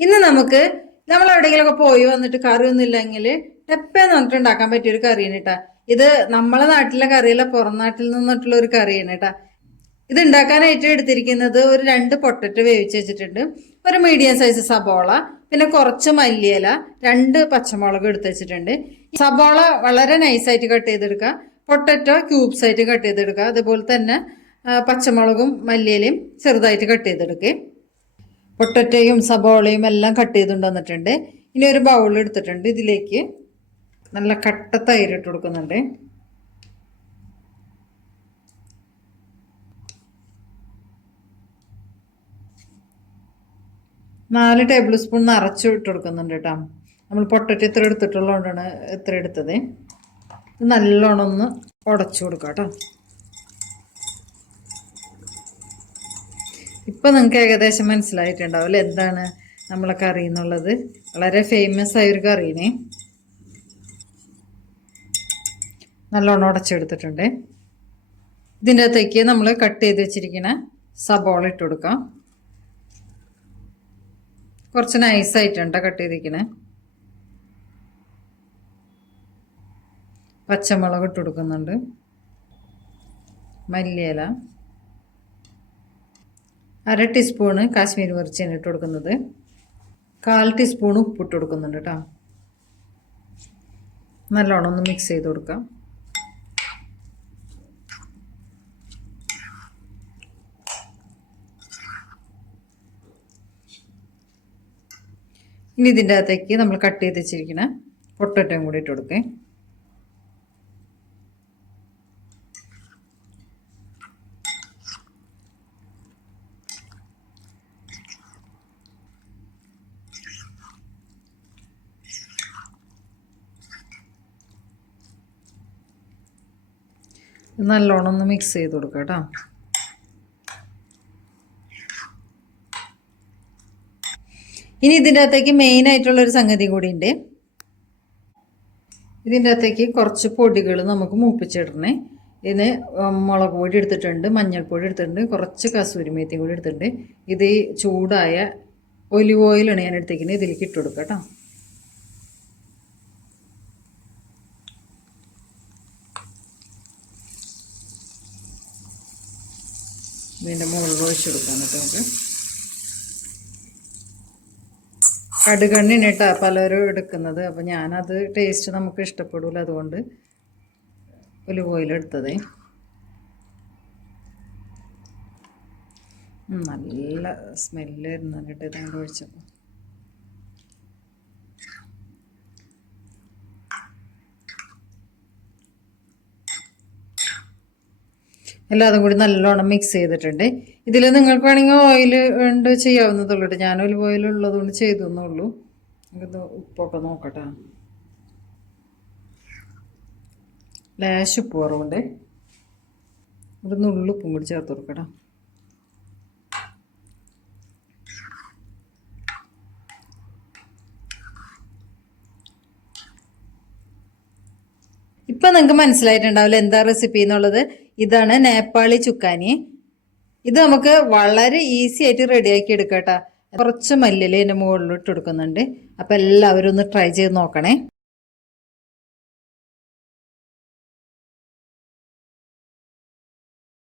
ഇന്ന് നമുക്ക് നമ്മൾ എവിടെയെങ്കിലുമൊക്കെ പോയി വന്നിട്ട് കറി ഒന്നും ഇല്ലെങ്കിൽ ടെപ്പേന്ന് പറഞ്ഞിട്ട് ഉണ്ടാക്കാൻ പറ്റിയ ഒരു കറിയാണ് കേട്ടാ ഇത് നമ്മളെ നാട്ടിലെ കറിയല്ല പുറം നാട്ടിൽ നിന്നിട്ടുള്ള ഒരു കറിയാണ് കേട്ടാ ഇത് ഉണ്ടാക്കാനായിട്ട് എടുത്തിരിക്കുന്നത് ഒരു രണ്ട് പൊട്ടറ്റ് വേവിച്ച് വെച്ചിട്ടുണ്ട്. ഒരു മീഡിയം സൈസ് സബോള പിന്നെ കുറച്ച് മല്ലിയില രണ്ട് പച്ചമുളക് എടുത്ത് വെച്ചിട്ടുണ്ട്. സബോള വളരെ നൈസായിട്ട് കട്ട് ചെയ്തെടുക്കുക. പൊട്ടറ്റോ ക്യൂബ്സ് ആയിട്ട് കട്ട് ചെയ്തെടുക്കുക. അതുപോലെ തന്നെ പച്ചമുളകും മല്ലിയിലയും ചെറുതായിട്ട് കട്ട് ചെയ്തെടുക്കുക. പൊട്ടറ്റയും സബോളയും എല്ലാം കട്ട് ചെയ്തുകൊണ്ട് വന്നിട്ടുണ്ട്. ഇനി ഒരു ബൗൾ എടുത്തിട്ടുണ്ട്. ഇതിലേക്ക് നല്ല കട്ട തൈര് ഇട്ട് കൊടുക്കുന്നുണ്ട്. നാല് ടേബിൾ സ്പൂൺ നിറച്ച് ഇട്ട് കൊടുക്കുന്നുണ്ട് കേട്ടോ. നമ്മൾ പൊട്ടറ്റ ഇത്ര എടുത്തിട്ടുള്ളതുകൊണ്ടാണ് ഇത്ര എടുത്തത്. നല്ലോണം ഒന്ന് ഉടച്ചു കൊടുക്കാം കേട്ടോ. ഇപ്പം നിങ്ങൾക്ക് ഏകദേശം മനസ്സിലായിട്ടുണ്ടാവും അല്ലേ? എന്താണ് നമ്മളെ കറി എന്നുള്ളത് വളരെ ഫേമസ് ആയ ഒരു കറീനെ നല്ലോണം ഉടച്ചെടുത്തിട്ടുണ്ട്. ഇതിന്റെ അകത്തേക്ക് നമ്മൾ കട്ട് ചെയ്ത് വെച്ചിരിക്കുന്ന സബോള ഇട്ട് കൊടുക്കാം. കുറച്ച് നൈസായിട്ടുണ്ട് കട്ട് ചെയ്തിരിക്കണേ. പച്ചമുളക് ഇട്ട് കൊടുക്കുന്നുണ്ട്. മല്ലിയില. അര ടീസ്പൂണ് കാശ്മീരി മിർച്ചിയാണ് ഇട്ട് കൊടുക്കുന്നത്. കാൽ ടീസ്പൂൺ ഉപ്പിട്ട് കൊടുക്കുന്നുണ്ട് കേട്ടോ. നല്ലോണം ഒന്ന് മിക്സ് ചെയ്ത് കൊടുക്കാം. ഇനി ഇതിന്റെ അകത്തേക്ക് നമ്മൾ കട്ട് ചെയ്ത് വെച്ചിരിക്കുന്ന പൊട്ടറ്റയും കൂടി ഇട്ട് കൊടുക്കേ. നല്ലോണം ഒന്ന് മിക്സ് ചെയ്ത് കൊടുക്കുക കേട്ടോ. ഇനി ഇതിന്റെ അകത്തേക്ക് മെയിൻ ആയിട്ടുള്ളൊരു സംഗതി കൂടി ഉണ്ട്. ഇതിന്റെ അകത്തേക്ക് കുറച്ച് പൊടികൾ നമുക്ക് മൂപ്പിച്ചിടണേ. ഇതിന് മുളക് പൊടി എടുത്തിട്ടുണ്ട് മഞ്ഞൾപ്പൊടി എടുത്തിട്ടുണ്ട് കുറച്ച് കസൂരി മേത്തി കൂടി എടുത്തിട്ടുണ്ട്. ഇത് ചൂടായ ഒലിവ് ഓയിലാണ് ഞാൻ എടുത്തേക്കുന്നത്. ഇതിലേക്ക് ഇട്ട് കൊടുക്കാം കേട്ടോ. ഇതിന്റെ മുകളിൽ ഒഴിച്ചു കൊടുക്കാം എന്നിട്ട് നമുക്ക്. കടുകണ്ണിന് കേട്ടോ പലരും എടുക്കുന്നത്. അപ്പം ഞാനത് ടേസ്റ്റ് നമുക്ക് ഇഷ്ടപ്പെടില്ല അതുകൊണ്ട് ഒലിവ് ഓയിൽ എടുത്തതേ. നല്ല സ്മെല്ല് വരുന്നുണ്ട് കേട്ടോ ഇതങ്ങോട്ട് ഒഴിച്ചപ്പോൾ എല്ലാതും കൂടി നല്ലോണം മിക്സ് ചെയ്തിട്ടുണ്ട്. ഇതിൽ നിങ്ങൾക്ക് വേണമെങ്കിൽ ഓയിൽ ഉണ്ട് ചെയ്യാവുന്നതുള്ളൂ ഞാൻ ഒലിവ് ഓയിൽ ഉള്ളതുകൊണ്ട് ചെയ്തു എന്നുള്ളൂ നമുക്കിത് ഉപ്പൊക്കെ നോക്കട്ടെ. ലേശ ഉപ്പ് കുറവുണ്ട്. ഒരു നുള്ളുപ്പും കൂടി ചേർത്ത് കൊടുക്കട്ടോ ഇപ്പം നിങ്ങൾക്ക് മനസ്സിലായിട്ടുണ്ടാവില്ല എന്താ റെസിപ്പി എന്നുള്ളത്. ഇതാണ് നേപ്പാളി ചുക്കാനി. ഇത് നമുക്ക് വളരെ ഈസി ആയിട്ട് റെഡിയാക്കി എടുക്കാം കേട്ടോ കുറച്ച് മല്ലിൽ എന്റെ മുകളിൽ ഇട്ട് കൊടുക്കുന്നുണ്ട് അപ്പം എല്ലാവരും ഒന്ന് ട്രൈ ചെയ്ത് നോക്കണേ.